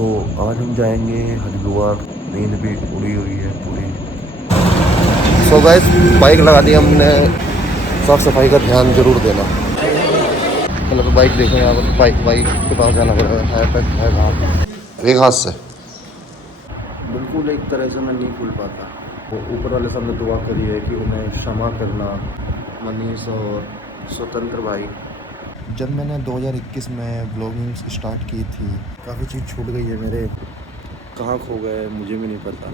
तो आज हम जाएंगे हरिद्वार। नींद भी उड़ी हुई है पूरी। सो गाइस, बाइक लगा दी हमने। साफ सफाई का ध्यान जरूर देना। पहले तो बाइक देखो, यहाँ पर बाइक बाइक के पास जाना पड़ेगा। है तक है कहाँ एक हाथ से बिल्कुल एक तरह से मैं नहीं खुल पाता। वो ऊपर वाले साहब ने दुआ करी है कि उन्हें क्षमा करना, मनीष और स्वतंत्र भाई। जब मैंने 2021 में ब्लॉगिंग स्टार्ट की थी, काफ़ी चीज़ छूट गई है मेरे। कहाँ खो गए मुझे भी नहीं पता।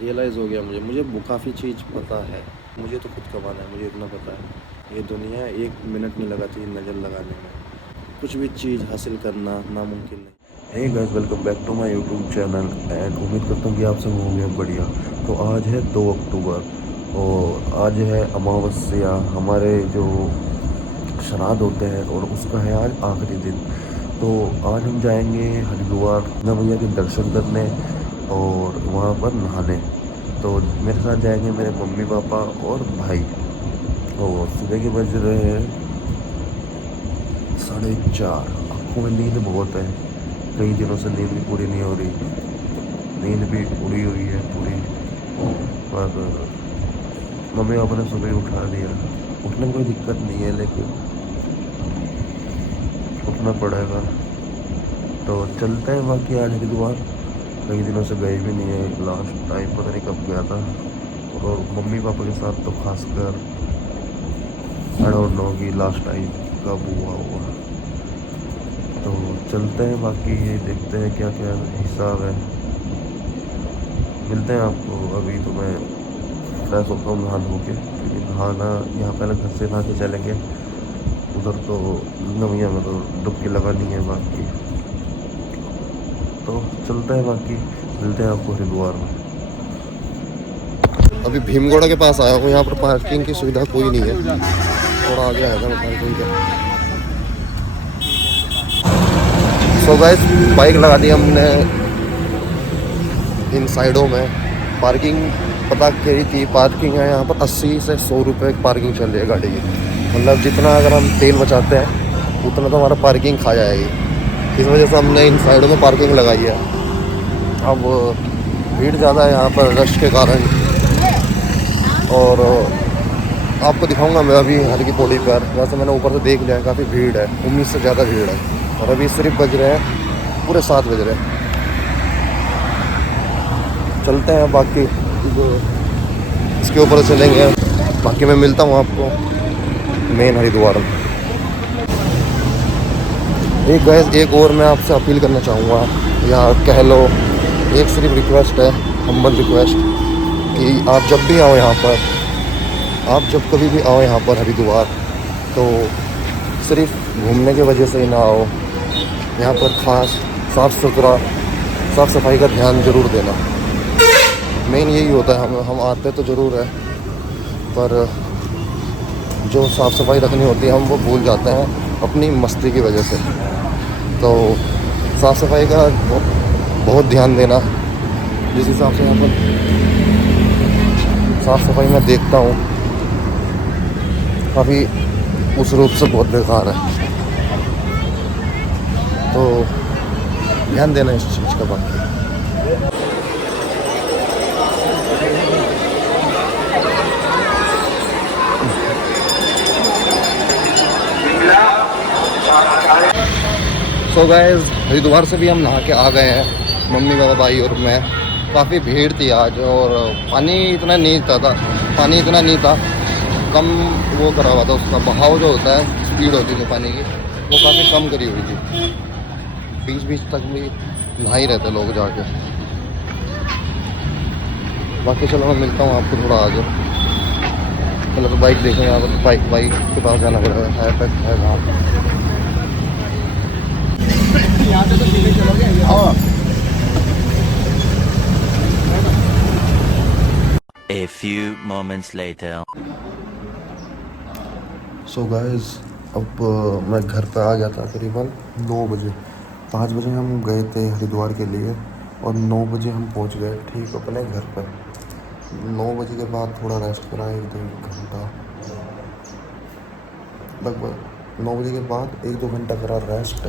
रियलाइज़ हो गया मुझे वो काफ़ी चीज़ पता है। मुझे तो खुद कमाना है, मुझे इतना पता है। ये दुनिया 1 मिनट नहीं लगाती नज़र लगाने में। कुछ भी चीज़ हासिल करना नामुमकिन नहीं। Hey guys, welcome back to my YouTube channel and उम्मीद करता हूँ कि आप सब होंगे बढ़िया। तो आज है 2 अक्टूबर और आज है अमावस्या, हमारे जो श्राद्ध होते हैं, और उसका है आज आखिरी दिन। तो आज हम जाएंगे हरिद्वार नौ भैया के दर्शन करने और वहाँ पर नहाने। तो मेरे साथ जाएंगे मेरे मम्मी पापा और भाई। और सुबह के बज रहे हैं 4:30। आँखों में नींद बहुत है, कई दिनों से नींद भी पूरी नहीं हो रही। नींद भी उड़ी हुई है पूरी। पर मम्मी पापा ने सुबह ही उठा दिया। उठने में कोई दिक्कत नहीं है, लेकिन उठना पड़ेगा। तो चलते हैं बाकी आज हरिद्वार। कई दिनों से गए भी नहीं है, लास्ट टाइम पता नहीं कब गया था। और मम्मी पापा के साथ तो खासकर आई डोंट नो कि लास्ट टाइम कब हुआ होगा। तो चलते हैं, बाकी ये देखते हैं क्या क्या हिसाब है। मिलते हैं आपको। अभी तो मैं फ्रेश होता हूँ नहा धो के, क्योंकि नहाना यहाँ पहले घर से नहा के चलेंगे। उधर तो नविया में तो डुबकी लगानी है। बाकी तो चलते हैं, बाकी मिलते हैं आपको हरिद्वार में। अभी भीमगोड़ा के पास आया हूँ। यहाँ पर पार्किंग की सुविधा कोई नहीं है, थोड़ा आगे आएगा मैं पार्किंग का। सो गाइस, बाइक लगा दी हमने इन साइडों में। पार्किंग पता करी थी, पार्किंग है यहाँ पर 80 से 100 रुपये पार्किंग चल रही है गाड़ी की। मतलब जितना अगर हम तेल बचाते हैं उतना तो हमारा पार्किंग खा जाएगी। इस वजह से हमने इन साइडों में पार्किंग लगाई है। अब भीड़ ज़्यादा है यहाँ पर रश के कारण। और आपको दिखाऊंगा मैं अभी हर की पौड़ी पर। वैसे मैंने ऊपर से देख लिया है, काफ़ी भीड़ है, उम्मीद से ज़्यादा भीड़ है। और अभी सिर्फ बज रहे हैं पूरे 7 बज रहे हैं। चलते हैं, बाकी इसके ऊपर चलेंगे। बाकी मैं मिलता हूँ आपको मेन हरिद्वार में। एक गैस एक और मैं आपसे अपील करना चाहूँगा, या कह लो एक सिर्फ रिक्वेस्ट है, हम्बल रिक्वेस्ट, कि आप जब भी आओ यहाँ पर, आप जब कभी भी आओ यहाँ पर हरिद्वार, तो सिर्फ घूमने की वजह से ही ना आओ। यहाँ पर खास साफ़ सुथरा, साफ़ सफाई का ध्यान ज़रूर देना। मेन यही होता है। हम आते तो ज़रूर है, पर जो साफ़ सफाई रखनी होती है हम वो भूल जाते हैं अपनी मस्ती की वजह से। तो साफ़ सफाई का बहुत ध्यान देना। जिस हिसाब से यहाँ पर साफ़ सफाई मैं देखता हूँ, काफ़ी उस रूप से बहुत बेकार है। तो ध्यान देना इस चीज़ का। बाकी तो गाइस, हरिद्वार से भी हम नहा के आ गए हैं, मम्मी पापा भाई और मैं। काफ़ी भीड़ थी आज, और पानी इतना नहीं था, कम वो करा हुआ था। उसका बहाव जो होता है, स्पीड होती थी पानी की, वो काफ़ी कम करी हुई थी। बीच बीच तक भी नहा ही रहते लोग जाके। बाकी चलो मैं मिलता हूँ आपको थोड़ा आगे। पहले तो बाइक देखो, यहाँ पर बाइक के पास जाना पड़ेगा। है तक है कहाँ यहाँ से तो सीधे चलोगे। A few moments later. So guys, अब मैं घर पे आ गया था करीबन 9 बजे। 5 बजे हम गए थे हरिद्वार के लिए, और 9 बजे हम पहुंच गए ठीक अपने घर पर। 9 बजे के बाद थोड़ा रेस्ट करा, 1-2 घंटा, लगभग 9 बजे के बाद 1-2 घंटा करा रेस्ट।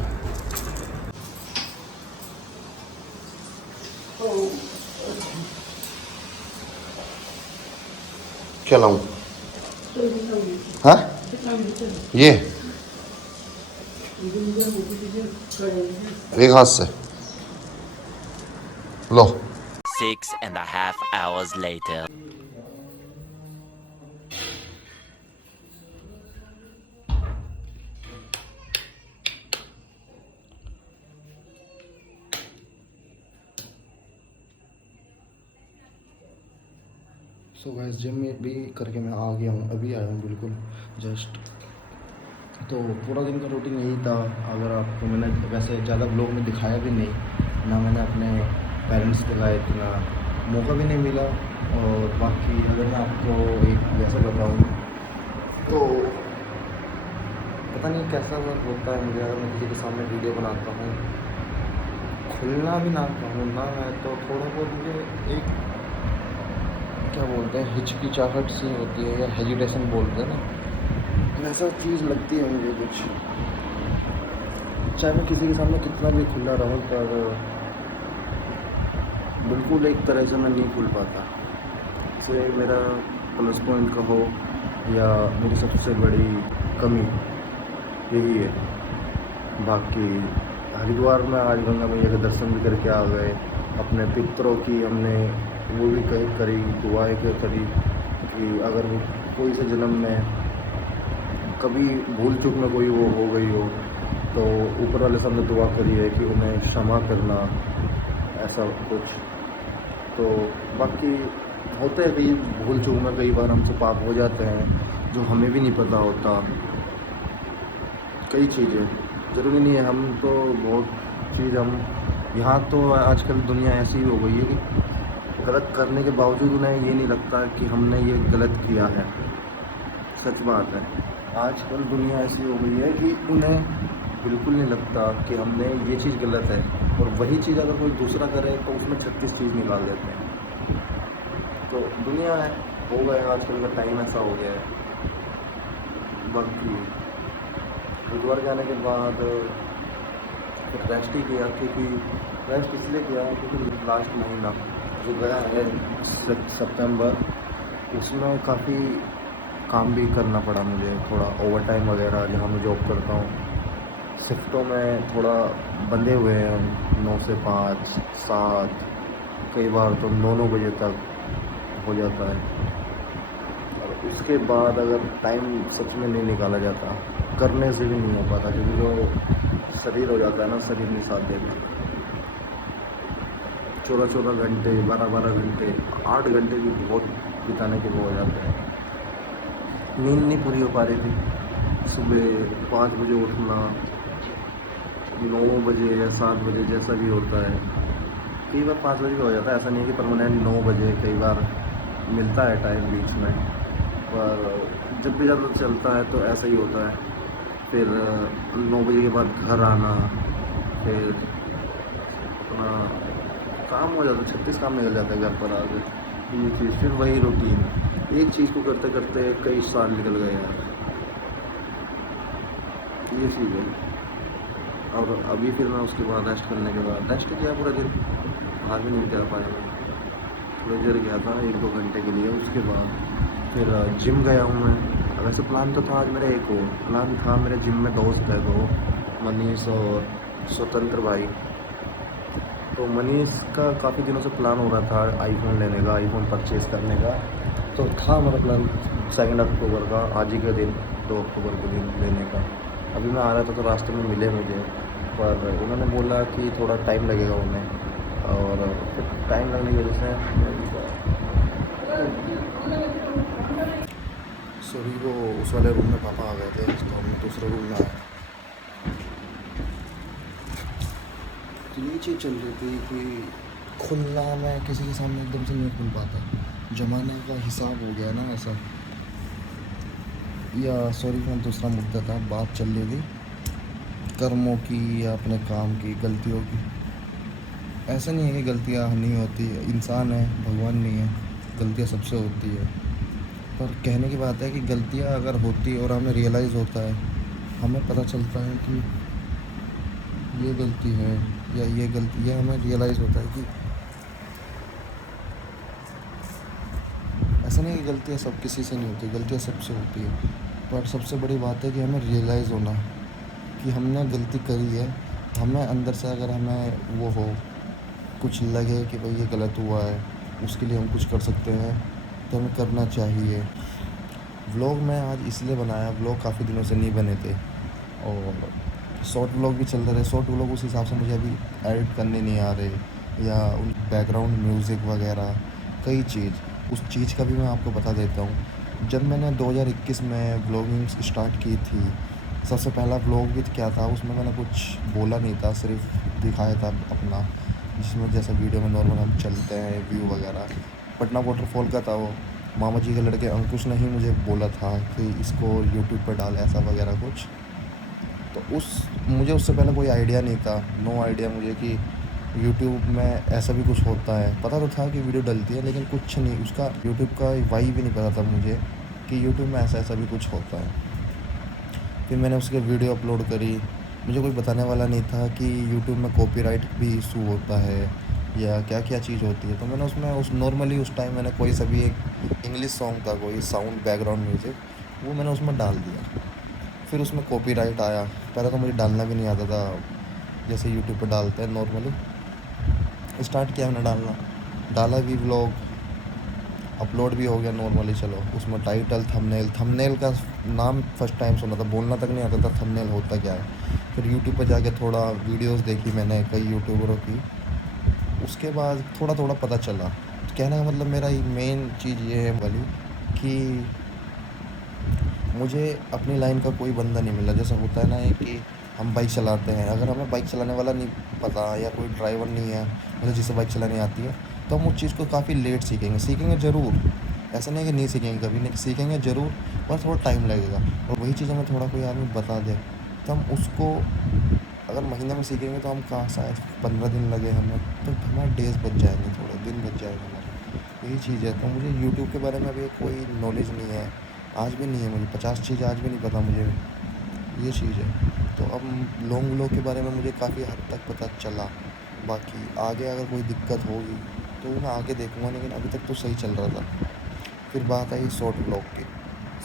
क्या लाऊं? हाँ ये एक हाथ से लो। 6.5 hours later. So guys gym में भी करके मैं आ गया हूँ, अभी आया हूँ बिल्कुल जस्ट। तो पूरा दिन का रूटीन यही था। अगर आपको मैंने वैसे ज़्यादा ब्लॉग में दिखाया भी नहीं, ना मैंने अपने पेरेंट्स दिखाए, इतना मौका भी नहीं मिला। और बाकी अगर मैं आपको एक वैसे बताऊँ तो पता नहीं कैसा होता है मुझे, अगर मैं किसी के सामने वीडियो बनाता हूँ, खुलना भी ना चाहूँ ना मैं, तो थोड़ा बहुत मुझे एक क्या बोलते हैं हिचकिचाहट सी होती है, या हेजिटेशन बोलते हैं ना, ऐसा चीज़ लगती है मुझे कुछ। चाहे मैं किसी के सामने कितना भी खुला रहूँ, पर बिल्कुल एक तरह से मैं नहीं खुल पाता। से मेरा प्लस पॉइंट का हो या मेरी सबसे बड़ी कमी यही है। बाकी हरिद्वार में आज गंगा मैया के दर्शन भी करके आ गए। अपने पितरों की हमने वो भी करी, दुआएं करी कि अगर वो कोई से जन्म में कभी भूल चूक में कोई वो हो गई हो, तो ऊपर वाले सामने दुआ करी है कि उन्हें क्षमा करना, ऐसा कुछ। तो बाकी होते हैं कई भूल चूक में, कई बार हमसे पाप हो जाते हैं जो हमें भी नहीं पता होता। कई चीज़ें ज़रूरी नहीं है, हम तो बहुत चीज़ हम यहाँ तो आजकल दुनिया ऐसी हो गई है कि गलत करने के बावजूद उन्हें ये नहीं लगता कि हमने ये गलत किया है। सच बात है, आजकल दुनिया ऐसी हो गई है कि उन्हें बिल्कुल नहीं लगता कि हमने ये चीज़ गलत है, और वही चीज़ अगर कोई दूसरा करे तो उसमें 36 चीज़ निकाल देते हैं। तो दुनिया है, हो गया आजकल का टाइम ऐसा हो गया है। बाकी हरिद्वार जाने के बाद फिर रेस्ट ही किया, क्योंकि रेस्ट इसलिए किया क्योंकि लास्ट महीना जो गया है सितंबर, उसमें काफ़ी काम भी करना पड़ा मुझे, थोड़ा ओवर टाइम वगैरह। जहाँ मैं जॉब करता हूँ शिफ्टों में थोड़ा बंधे हुए हैं, 9 से 5, 7, कई बार तो 9 बजे तक हो जाता है। और उसके बाद अगर टाइम सच में नहीं निकाला जाता, करने से भी नहीं हो पाता, क्योंकि जो शरीर हो जाता है ना, शरीर नहीं साथ देता। 14-14 घंटे, 12-12 घंटे, 8 घंटे भी बहुत बिताने के वो हो जाते हैं। नींद नहीं पूरी हो पा रही थी। सुबह 5 बजे उठना, 9 बजे या 7 बजे जैसा भी होता है, कई बार 5 बजे भी हो जाता है। ऐसा नहीं है कि परमानेंट 9 बजे, कई बार मिलता है टाइम बीच में, पर जब भी ज़्यादा चलता है तो ऐसा ही होता है। फिर 9 बजे के बाद घर आना, फिर अपना काम हो जाता है, 36 काम निकल जाता है घर पर आके। ये चीज़ फिर वही रूटीन, एक चीज़ को करते करते कई साल निकल गए यार, ये चीज़ है। और अभी फिर मैं उसके बाद रेस्ट करने के बाद रेस्ट किया पूरा दिन, बाहर भी नहीं जा पाया, थोड़ी देर गया था 1-2 घंटे के लिए। उसके बाद फिर जिम गया हूँ मैं। वैसे प्लान तो था आज मेरा, एक और प्लान था मेरे जिम में दोस्त है दो, मनीष और स्वतंत्र भाई। तो मनीष का काफ़ी दिनों से प्लान हो रहा था आईफोन लेने का, आईफोन परचेज़ करने का। तो था मेरा प्लान 2 अक्टूबर का, आज ही के दिन 2 अक्टूबर के दिन लेने का। अभी मैं आ रहा था तो रास्ते में मिले मुझे, पर उन्होंने बोला कि थोड़ा टाइम लगेगा उन्हें, और फिर टाइम लगने की वजह से सॉरी वो उस वाले रूम में पापा आ गए थे, तो हमने दूसरे रूम में आए। तो ये चीज़ चल रही थी कि खुलना, मैं किसी के सामने एकदम से नहीं खुल पाता, जमाने का हिसाब हो गया ना ऐसा। या सॉरी मैं दूसरा मुद्दा था, बात चल रही थी कर्मों की या अपने काम की, गलतियों की। ऐसा नहीं है कि गलतियाँ नहीं होती, इंसान है, भगवान नहीं है, गलतियाँ सबसे होती है। पर कहने की बात है कि गलतियाँ अगर होती है और हमें रियलाइज़ होता है, हमें पता चलता है कि ये गलती है या ये गलती है, हमें रियलाइज़ होता है कि ऐसा नहीं कि गलतियाँ सब किसी से नहीं होती, गलतियाँ सबसे होती है, पर सबसे बड़ी बात है कि हमें रियलाइज़ होना कि हमने गलती करी है। हमें अंदर से अगर हमें वो हो, कुछ लगे कि भाई ये गलत हुआ है, उसके लिए हम कुछ कर सकते हैं, तो हमें करना चाहिए। व्लॉग मैं आज इसलिए बनाया, व्लॉग काफ़ी दिनों से नहीं बने थे और शॉर्ट व्लॉग भी चल रहे थे। शॉर्ट व्लॉग उस हिसाब से मुझे अभी एडिट करने नहीं आ रहे, या उन बैकग्राउंड म्यूज़िक वगैरह कई चीज़, उस चीज़ का भी मैं आपको बता देता हूँ। जब मैंने 2021 में व्लॉगिंग स्टार्ट की थी, सबसे पहला व्लॉग भी क्या था, उसमें मैंने कुछ बोला नहीं था, सिर्फ दिखाया था अपना, जिसमें जैसा वीडियो में नॉर्मल हम चलते हैं, व्यू वगैरह। पटना वाटरफॉल का था वो। मामा जी के लड़के अंकुश ने ही मुझे बोला था कि इसको यूट्यूब पर डाल, ऐसा वगैरह कुछ। तो मुझे उससे पहले कोई आइडिया नहीं था, नो आइडिया मुझे कि यूट्यूब में ऐसा भी कुछ होता है। पता तो था कि वीडियो डलती है, लेकिन कुछ नहीं, उसका यूट्यूब का वाई भी नहीं पता था मुझे कि यूट्यूब में ऐसा ऐसा भी कुछ होता है। फिर मैंने उसके वीडियो अपलोड करी। मुझे कोई बताने वाला नहीं था कि यूट्यूब में कॉपीराइट भी इशू होता है या क्या क्या चीज़ होती है। तो मैंने उसमें नॉर्मली उस टाइम मैंने कोई सभी एक इंग्लिश सॉन्ग था, कोई साउंड बैकग्राउंड म्यूज़िक, वो मैंने उसमें डाल दिया। फिर उसमें कॉपीराइट आया। पहले तो मुझे डालना भी नहीं आता था, जैसे यूट्यूब पे डालते हैं नॉर्मली। स्टार्ट किया मैंने डालना, डाला भी व्लॉग, अपलोड भी हो गया नॉर्मली। चलो, उसमें टाइटल, थंबनेल का नाम फर्स्ट टाइम सुना था, बोलना तक नहीं आता था थंबनेल होता क्या है। फिर यूट्यूब पर जाके थोड़ा वीडियोस देखी मैंने कई यूट्यूबरों की, उसके बाद थोड़ा थोड़ा पता चला। कहने का मतलब मेरा मेन चीज़ ये है वाली कि मुझे अपनी लाइन का कोई बंदा नहीं मिला। जैसा होता है ना कि हम बाइक चलाते हैं, अगर हमें बाइक चलाने वाला नहीं पता या कोई ड्राइवर नहीं है मतलब जिसे बाइक चलानी आती है, तो हम उस चीज़ को काफ़ी लेट सीखेंगे ज़रूर। ऐसा नहीं है कि नहीं सीखेंगे, कभी नहीं सीखेंगे ज़रूर, पर थोड़ा टाइम लगेगा। और वही चीज़ हमें थोड़ा कोई आदमी बता दे तो हम उसको, अगर महीने में सीखेंगे तो हम कहाँ, शायद 15 दिन लगे हमें, तो हमारे डेज़ बच जाएंगे, थोड़े दिन बच जाएंगे हमारे। यही चीज़ है। तो मुझे यूट्यूब के बारे में अभी कोई नॉलेज नहीं है, आज भी नहीं है मुझे। 50 चीज़ आज भी नहीं पता मुझे, ये चीज़ है। तो अब लॉन्ग व्लॉग के बारे में मुझे काफ़ी हद तक पता चला। बाकी आगे अगर कोई दिक्कत होगी तो मैं आगे देखूँगा, लेकिन अभी तक तो सही चल रहा था। फिर बात आई शॉर्ट व्लॉग की।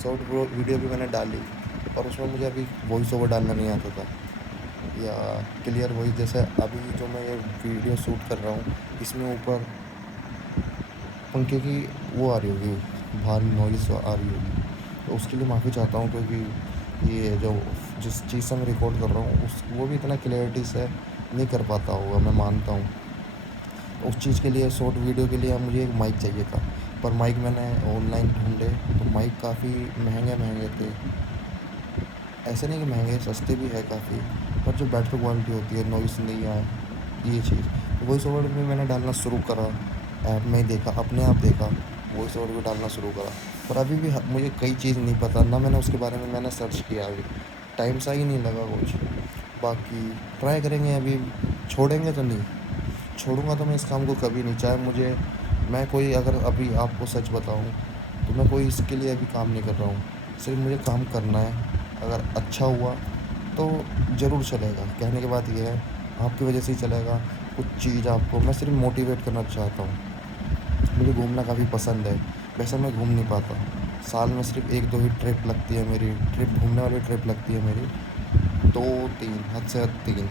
शॉर्ट वीडियो भी मैंने डाली, और उसमें मुझे अभी वॉइस ओवर डालना नहीं आता था, या क्लियर वॉइस। जैसे अभी जो मैं ये वीडियो शूट कर रहा हूँ, इसमें ऊपर पंखे की वो आ रही होगी, बाहर नॉइज़ आ रही होगी, तो उसके लिए माफ़ी चाहता हूँ, क्योंकि ये जो जिस चीज़ से मैं रिकॉर्ड कर रहा हूँ वो भी इतना क्लैरिटी से नहीं कर पाता होगा, मैं मानता हूँ। उस चीज़ के लिए, शॉर्ट वीडियो के लिए मुझे एक माइक चाहिए था, पर माइक मैंने ऑनलाइन ढूंढे तो माइक काफ़ी महंगे महंगे थे। ऐसे नहीं कि महंगे, सस्ते भी है काफ़ी, पर जो बैटरी क्वालिटी होती है, नॉइज़ नहीं आए, ये चीज़। वॉइस ओवर भी मैंने डालना शुरू करा, ऐप में ही देखा, अपने आप देखा, वॉइस ओवर भी डालना शुरू करा। पर अभी भी मुझे कई चीज़ नहीं पता ना, मैंने उसके बारे में मैंने सर्च किया, अभी टाइम सा ही नहीं लगा कुछ। बाकी ट्राई करेंगे, अभी छोड़ेंगे तो नहीं, छोड़ूंगा तो मैं इस काम को कभी नहीं। चाहे मुझे, मैं कोई, अगर अभी आपको सच बताऊं तो मैं कोई इसके लिए अभी काम नहीं कर रहा हूँ, सिर्फ मुझे काम करना है। अगर अच्छा हुआ तो ज़रूर चलेगा। कहने की बात यह है, आपकी वजह से ही चलेगा। कुछ चीज़ आपको मैं सिर्फ मोटिवेट करना चाहता हूँ। मुझे घूमना काफ़ी पसंद है, वैसे मैं घूम नहीं पाता। साल में सिर्फ 1-2 ही ट्रिप लगती है मेरी, ट्रिप घूमने वाली ट्रिप लगती है मेरी, 2-3, हद से हद 3।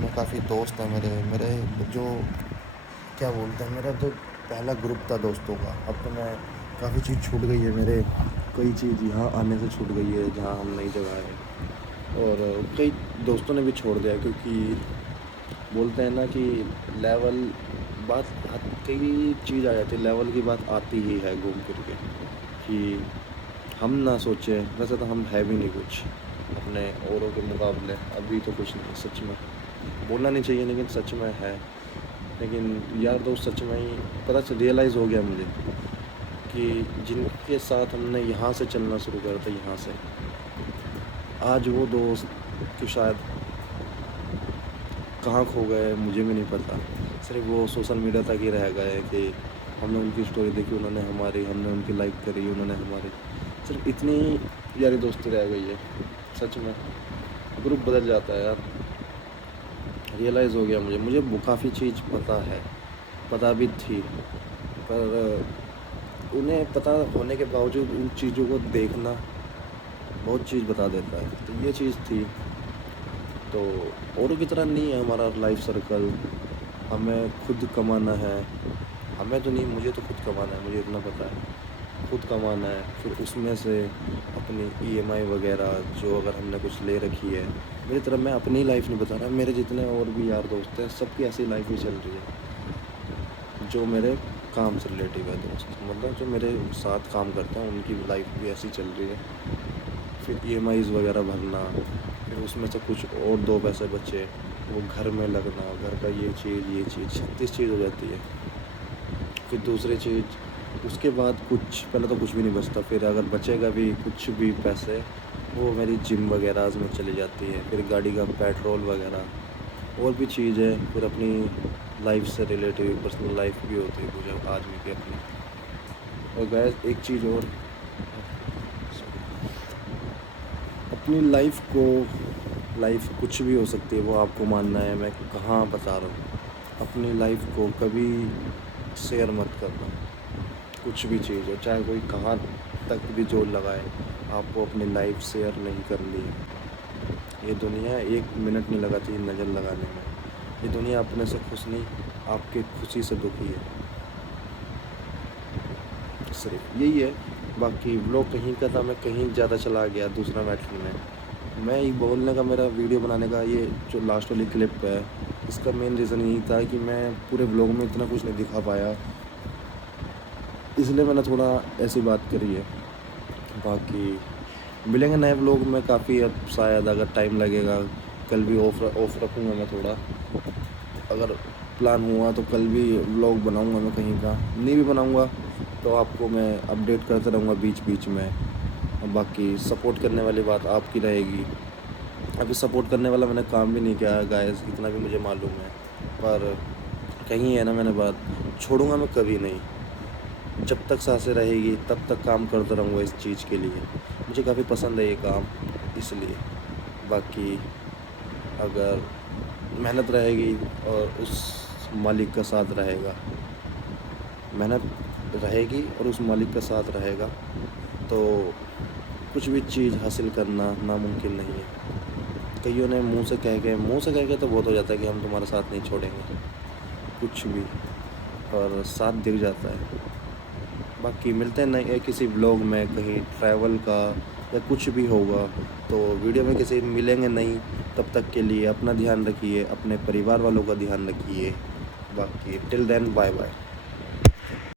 मैं काफ़ी दोस्त हैं मेरे मेरे जो, क्या बोलते हैं, मेरा तो पहला ग्रुप था दोस्तों का। अब तो मैं, काफ़ी चीज़ छूट गई है मेरे, कई चीज़ यहाँ आने से छूट गई है जहाँ हम नई जगह है, और कई दोस्तों ने भी छोड़ दिया, क्योंकि बोलते हैं ना कि लेवल, बात कई चीज़ आ जाती है, लेवल की बात आती ही है घूम फिर के, कि हम ना सोचें, वैसे तो हम है भी नहीं कुछ अपने औरों के मुकाबले, अभी तो कुछ नहीं, सच में बोलना नहीं चाहिए लेकिन सच में है। लेकिन यार दोस्त, सच में ही पता चल, रियलाइज़ हो गया मुझे कि जिनके साथ हमने यहाँ से चलना शुरू करा था, यहाँ से, आज वो दोस्त कि शायद कहाँ खो गए मुझे भी नहीं पता। सिर्फ वो सोशल मीडिया तक ही रह गए कि हमने उनकी स्टोरी देखी, उन्होंने हमारी, हमने उनकी लाइक करी, उन्होंने हमारी, सिर्फ इतनी यारी दोस्ती रह गई है। सच में ग्रुप बदल जाता है यार। रियलाइज़ हो गया मुझे वो काफ़ी चीज़ पता है, पता भी थी, पर उन्हें पता होने के बावजूद उन चीज़ों को देखना बहुत चीज़ बता देता है। तो ये चीज़ थी। तो औरों की तरह नहीं है हमारा लाइफ सर्कल। हमें खुद कमाना है। हमें तो नहीं, मुझे तो खुद कमाना है, मुझे इतना पता है। खुद कमाना है, फिर उसमें से अपनी EMI वगैरह जो अगर हमने कुछ ले रखी है। मेरी तरफ मैं अपनी लाइफ नहीं बता रहा, मेरे जितने और भी यार दोस्त हैं सबकी ऐसी लाइफ ही चल रही है। जो मेरे काम से रिलेटिव है दोस्त, मतलब जो मेरे साथ काम करते हैं उनकी लाइफ भी ऐसी चल रही है। फिर EMIs वगैरह भरना, फिर उसमें से कुछ और 2 पैसे बचे वो घर में लगना, घर का ये चीज़ 36 चीज़ हो जाती है। फिर दूसरी चीज़ उसके बाद कुछ, पहले तो कुछ भी नहीं बचता, फिर अगर बचेगा भी कुछ भी पैसे वो मेरी जिम वगैरह में चली जाती है। फिर गाड़ी का पेट्रोल वगैरह और भी चीज़ है। फिर अपनी लाइफ से रिलेटिव पर्सनल लाइफ भी होती है कुछ आदमी की अपनी। और गैस एक चीज़ और, अपनी लाइफ कुछ भी हो सकती है, वो आपको मानना है। मैं कहाँ बता रहा हूँ, अपनी लाइफ को कभी शेयर मत करना। कुछ भी चीज़ हो, चाहे कोई कहाँ तक भी जोर लगाए, आपको अपनी लाइफ शेयर नहीं करनी है। ये दुनिया 1 मिनट नहीं लगाती नज़र लगाने में। ये दुनिया अपने से खुश नहीं, आपके खुशी से दुखी है। सिर्फ यही है। बाकी व्लॉग कहीं का था, मैं कहीं ज़्यादा चला गया दूसरा मैटर में। मैं ये बोलने का, मेरा वीडियो बनाने का ये जो लास्ट वाली क्लिप है, इसका मेन रीज़न यही था कि मैं पूरे व्लॉग में इतना कुछ नहीं दिखा पाया, इसलिए मैंने थोड़ा ऐसी बात करी है। बाकी मिलेंगे नए व्लॉग में काफ़ी। अब शायद अगर टाइम लगेगा कल भी ऑफ रखूँगा मैं थोड़ा। अगर प्लान हुआ तो कल भी व्लॉग बनाऊँगा मैं कहीं का, नहीं भी बनाऊँगा तो आपको मैं अपडेट करता रहूँगा बीच बीच में। और बाकी सपोर्ट करने वाली बात आपकी रहेगी। अभी सपोर्ट करने वाला मैंने काम भी नहीं किया है गाइस, इतना भी मुझे मालूम है। पर कहीं है ना, मैंने बात छोड़ूंगा मैं कभी नहीं। जब तक सांसें रहेगी तब तक काम करता रहूँगा इस चीज़ के लिए। मुझे काफ़ी पसंद है ये काम, इसलिए। बाकी अगर मेहनत रहेगी और उस मालिक का साथ रहेगा, मेहनत रहेगी और उस मालिक का साथ रहेगा, तो कुछ भी चीज़ हासिल करना नामुमकिन नहीं है। कईयों ने मुंह से कह के तो बहुत हो जाता है कि हम तुम्हारा साथ नहीं छोड़ेंगे, कुछ भी, और साथ दिख जाता है। बाकी मिलते हैं नए किसी व्लॉग में, कहीं ट्रैवल का या कुछ भी होगा तो वीडियो में किसी मिलेंगे नहीं। तब तक के लिए अपना ध्यान रखिए, अपने परिवार वालों का ध्यान रखिए। बाकी टिल देन बाय बाय।